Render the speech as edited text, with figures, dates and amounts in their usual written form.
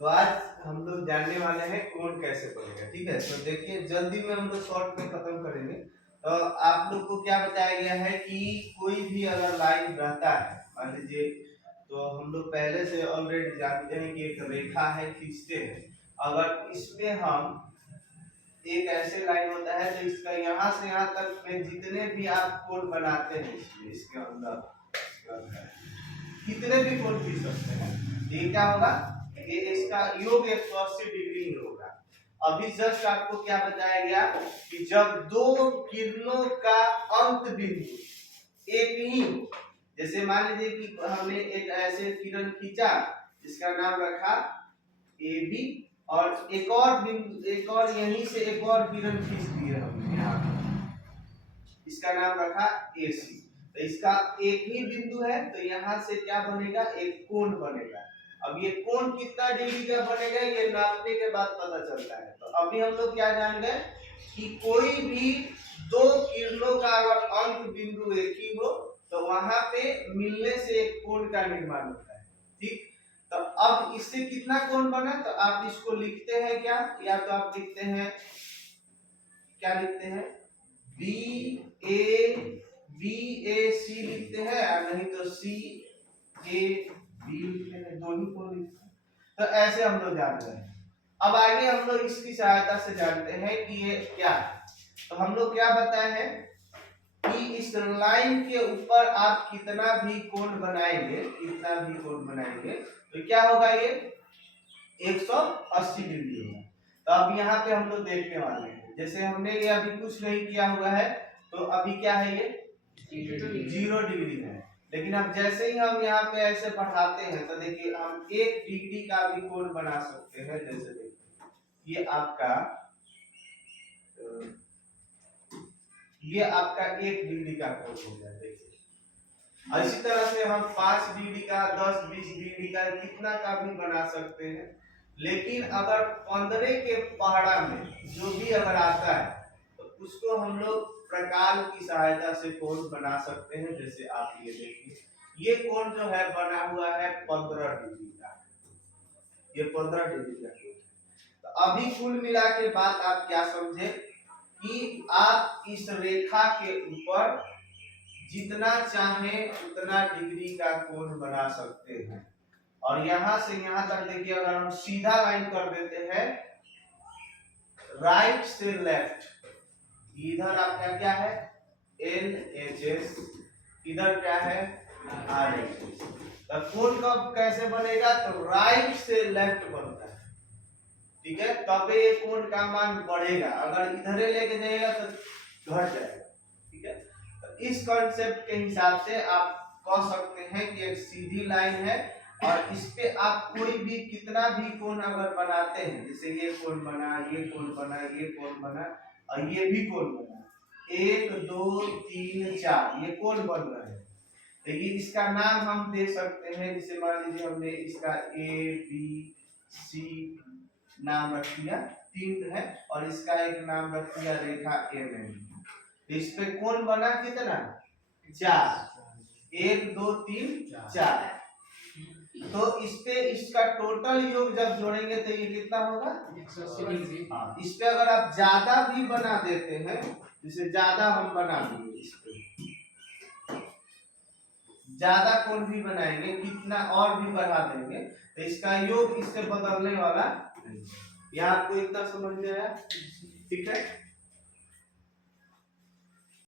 तो आज हम लोग जानने वाले हैं कोण कैसे बनेगा। ठीक है, तो देखिए जल्दी में हम लोग शॉर्ट में खत्म करेंगे। तो आप लोग को क्या बताया गया है कि कोई भी अगर लाइन रहता है, मान लीजिए, तो हम लोग पहले से ऑलरेडी जानते हैं कि एक रेखा है, खींचते हैं। अगर इसमें हम एक ऐसे लाइन होता है तो इसका यहाँ से यहाँ तक में जितने भी आप कोण बनाते हैं इसमें, इसके अंदर कितने भी कोण खींच सकते हैं। ये क्या होगा, ये इसका योग 180 डिग्री ही होगा। अभी जस्ट आपको क्या बताया गया कि जब दो किरणों का अंत बिंदु एक ही हो, जैसे मान लीजिए कि हमने एक ऐसे किरण खींचा जिसका नाम रखा ए बी, और एक और बिंदु, एक और यहीं से एक और किरण खींच दिए हमने यहाँ, इसका नाम रखा ए सी। तो इसका एक ही बिंदु है, तो यहाँ से क्या बनेगा, एक कोण बनेगा। अब ये कोण कितना डिग्री का बनेगा ये नापने के बाद पता चलता है। तो अभी हम लोग क्या जान गए कि कोई भी दो किरणों का अगर अंत बिंदु एक ही हो तो वहां पे मिलने से एक कोण का निर्माण होता है। ठीक, तो अब इससे कितना कोण बना, तो आप इसको लिखते हैं क्या, या तो आप लिखते हैं, क्या लिखते हैं, बी ए सी लिखते हैं, और नहीं तो सी ए बी लिखते हैं, दोनों को लिखते हैं। तो ऐसे हम लोग जान रहे हैं। अब आगे हम लोग इसकी सहायता से जानते हैं कि ये क्या है। तो हम लोग क्या बताए हैं कि इस लाइन के ऊपर आप कितना भी कोण बनाएंगे, कितना भी कोण बनाएंगे तो क्या होगा, ये 180 डिग्री होगा। तो अब यहाँ पे हम लोग देखने वाले हैं, जैसे हमने ये अभी कुछ नहीं किया हुआ है, तो अभी क्या है, ये 0 डिग्री है। लेकिन अब जैसे ही हम यहाँ पे ऐसे बढ़ाते हैं तो देखिए हम 1 डिग्री का भी कोण बना सकते हैं। जैसे देखिए ये आपका 1 डिग्री का कोण हो गया। देखिए इसी तरह से हम 5 डिग्री का, 10, 20 डिग्री का, कितना का भी बना सकते हैं। लेकिन अगर 15 के पहाड़ा में जो भी अगर आता है तो उसको हम लोग प्रकार की सहायता से कोण बना सकते हैं। जैसे आप ये देखिए, ये कोण जो है बना हुआ है 15 डिग्री का, ये 15 डिग्री का कोण है। तो अभी कुल मिला के बात आप क्या समझे कि आप इस रेखा के ऊपर जितना चाहे उतना डिग्री का कोण बना सकते हैं। और यहां से यहां तक देखिए, अगर हम सीधा लाइन कर देते हैं राइट से लेफ्ट, इधर आपका क्या है LHS, इधर क्या है RHS। तो कोण कब कैसे बनेगा, तो राइट से लेफ्ट बनता है। ठीक है, तब ये कोण का मान बढ़ेगा, अगर इधर लेके जाएगा तो घट जाएगा। ठीक है, तो इस कॉन्सेप्ट के हिसाब से आप कह सकते हैं कि एक सीधी लाइन है और इस पे आप कोई भी कितना भी कोण अगर बनाते हैं, जैसे ये कोण बना, ये कोण बना, ये कोण बना और ये भी कोण बना, 1 2 3 4 ये कोण बन रहे हैं। तो ये इसका नाम हम दे सकते हैं, जैसे मान लीजिए हमने इसका ABC नाम रख दिया, 3 है, और इसका एक नाम रख दिया रेखा MM। तो इस पे कोण बना कितना, 4, 1 2 3 4। तो इस पे इसका टोटल योग जब जोड़ेंगे तो ये कितना होगा, 180। हाँ, इस पे अगर आप ज्यादा भी बना देते हैं, जैसे ज्यादा हम बना देंगे, इस पे ज्यादा कोण भी बनाएंगे, कितना और भी बढ़ा देंगे तो इसका योग इससे बदलने वाला नहीं। यहाँ आपको इतना समझ में आया, ठीक है।